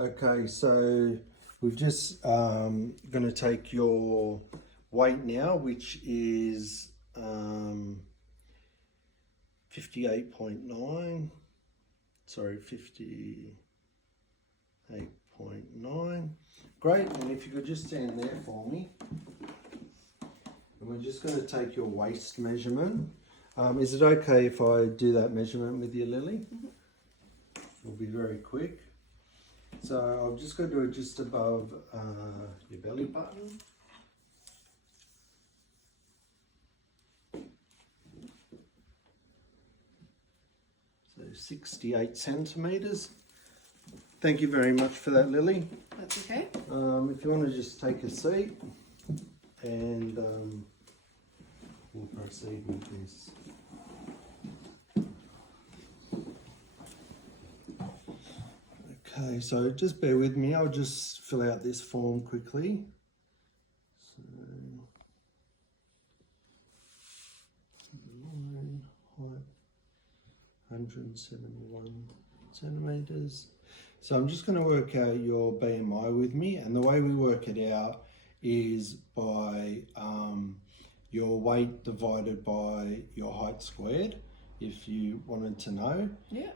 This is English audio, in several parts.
Okay, so we've just going to take your weight now, which is 58.9. Sorry, 58.9. Great, and if you could just stand there for me. And we're just going to take your waist measurement. Is it okay if I do that measurement with you, Lily? It'll be very quick. So I'm just going to do it just above your belly button. So 68 centimetres. Thank you very much for that, Lily. That's okay. If you want to just take a seat and we'll proceed with this. Okay, so just bear with me. I'll just fill out this form quickly. So, height 171 centimetres. So I'm just going to work out your BMI with me, and the way we work it out is by your weight divided by your height squared, if you wanted to know. Yeah.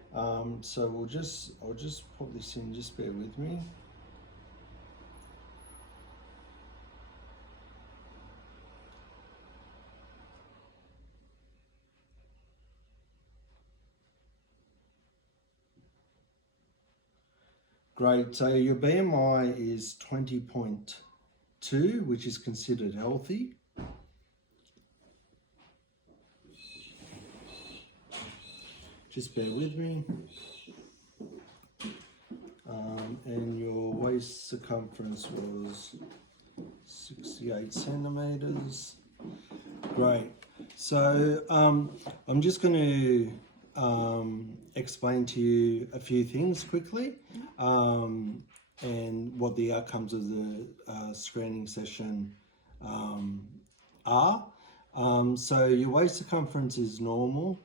So I'll just put this in, just bear with me. Great, so your BMI is 20.2, which is considered healthy. Just bear with me. And your waist circumference was 68 centimetres. Great. So I'm just going to explain to you a few things quickly and what the outcomes of the screening session are. So your waist circumference is normal.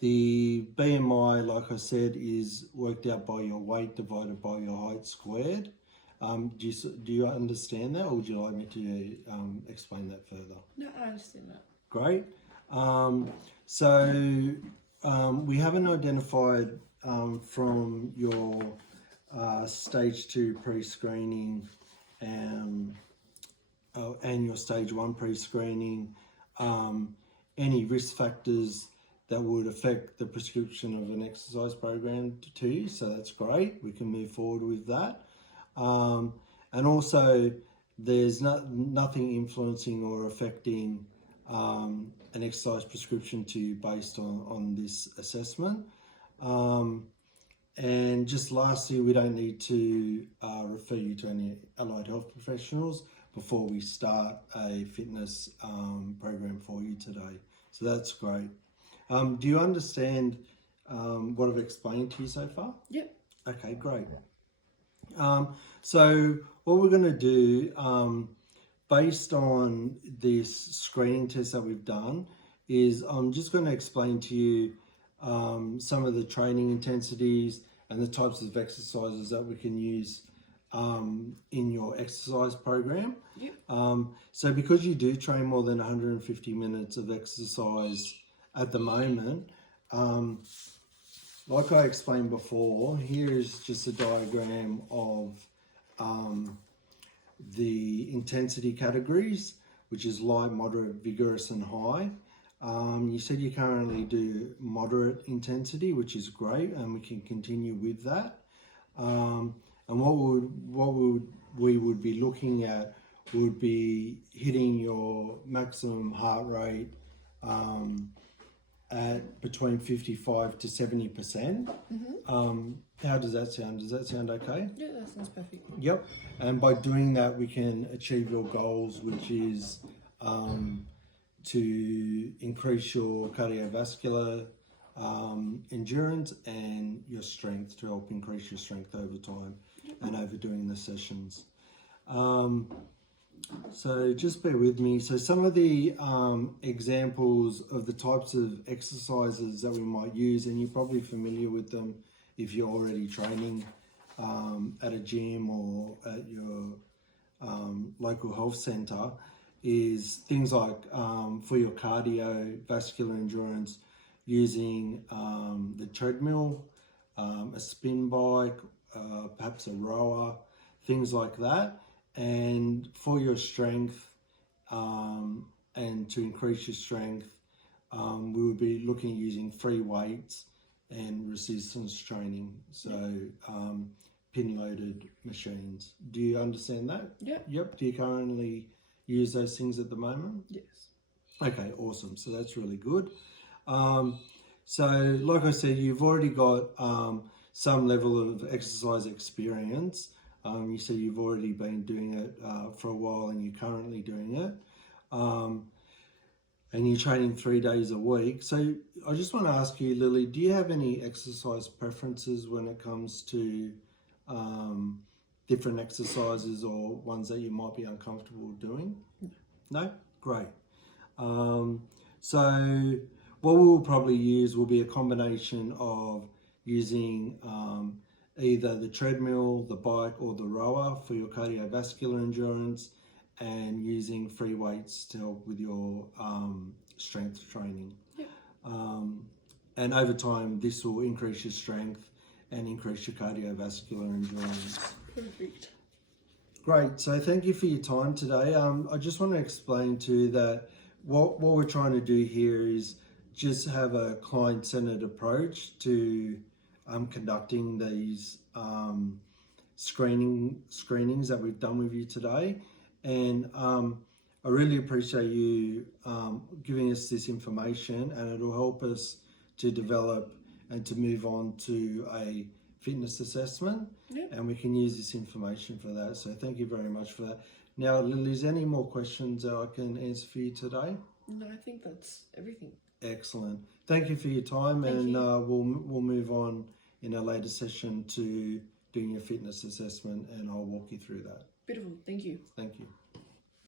The BMI, like I said, is worked out by your weight divided by your height squared. Do you understand that, or would you like me to explain that further? No, I understand that. Great. We haven't identified from your stage 2 pre-screening and your stage 1 pre-screening any risk factors that would affect the prescription of an exercise program to you, so that's great. We can move forward with that. And also, there's nothing influencing or affecting an exercise prescription to you based on this assessment. And just lastly, we don't need to refer you to any allied health professionals before we start a fitness program for you today. So that's great. Do you understand what I've explained to you so far? Yep. Okay, great. So what we're going to do, based on this screening test that we've done, is I'm just going to explain to you some of the training intensities and the types of exercises that we can use in your exercise program. Yep. So because you do train more than 150 minutes of exercise at the moment, like I explained before, here is just a diagram of the intensity categories, which is light, moderate, vigorous and high. You said you currently do moderate intensity, which is great, and we can continue with that. And what we would be looking at would be hitting your maximum heart rate at between 55 to 70%. How does that sound? Does that sound okay? Yeah, that sounds perfect. Yep. And by doing that, we can achieve your goals, which is to increase your cardiovascular endurance and your strength, to help increase your strength over time and over doing the sessions. So just bear with me. So some of the examples of the types of exercises that we might use, and you're probably familiar with them if you're already training at a gym or at your local health centre, is things like for your cardiovascular endurance, using the treadmill, a spin bike, perhaps a rower, things like that. And for your strength and to increase your strength, we will be looking at using free weights and resistance training, so pin-loaded machines. Do you understand that? Yeah. Yep. Do you currently use those things at the moment? Yes. Okay, awesome. So that's really good. So like I said, you've already got some level of exercise experience. You said you've already been doing it for a while and you're currently doing it. And you're training 3 days a week. So I just want to ask you, Lily, do you have any exercise preferences when it comes to different exercises or ones that you might be uncomfortable doing? No? Great. So what we'll probably use will be a combination of using either the treadmill, the bike, or the rower for your cardiovascular endurance, and using free weights to help with your strength training. Yep. And over time, this will increase your strength and increase your cardiovascular endurance. Perfect. Great. So thank you for your time today. I just want to explain to you that what we're trying to do here is just have a client-centered approach to conducting these screenings that we've done with you today. And I really appreciate you giving us this information, and it'll help us to develop and to move on to a fitness assessment. Yep. And we can use this information for that. So thank you very much for that. Now, Lily, is there any more questions that I can answer for you today? No, I think that's everything. Excellent. Thank you for your time. Thank and you. We'll move on in a later session to doing your fitness assessment, and I'll walk you through that. Beautiful. Thank you. Thank you.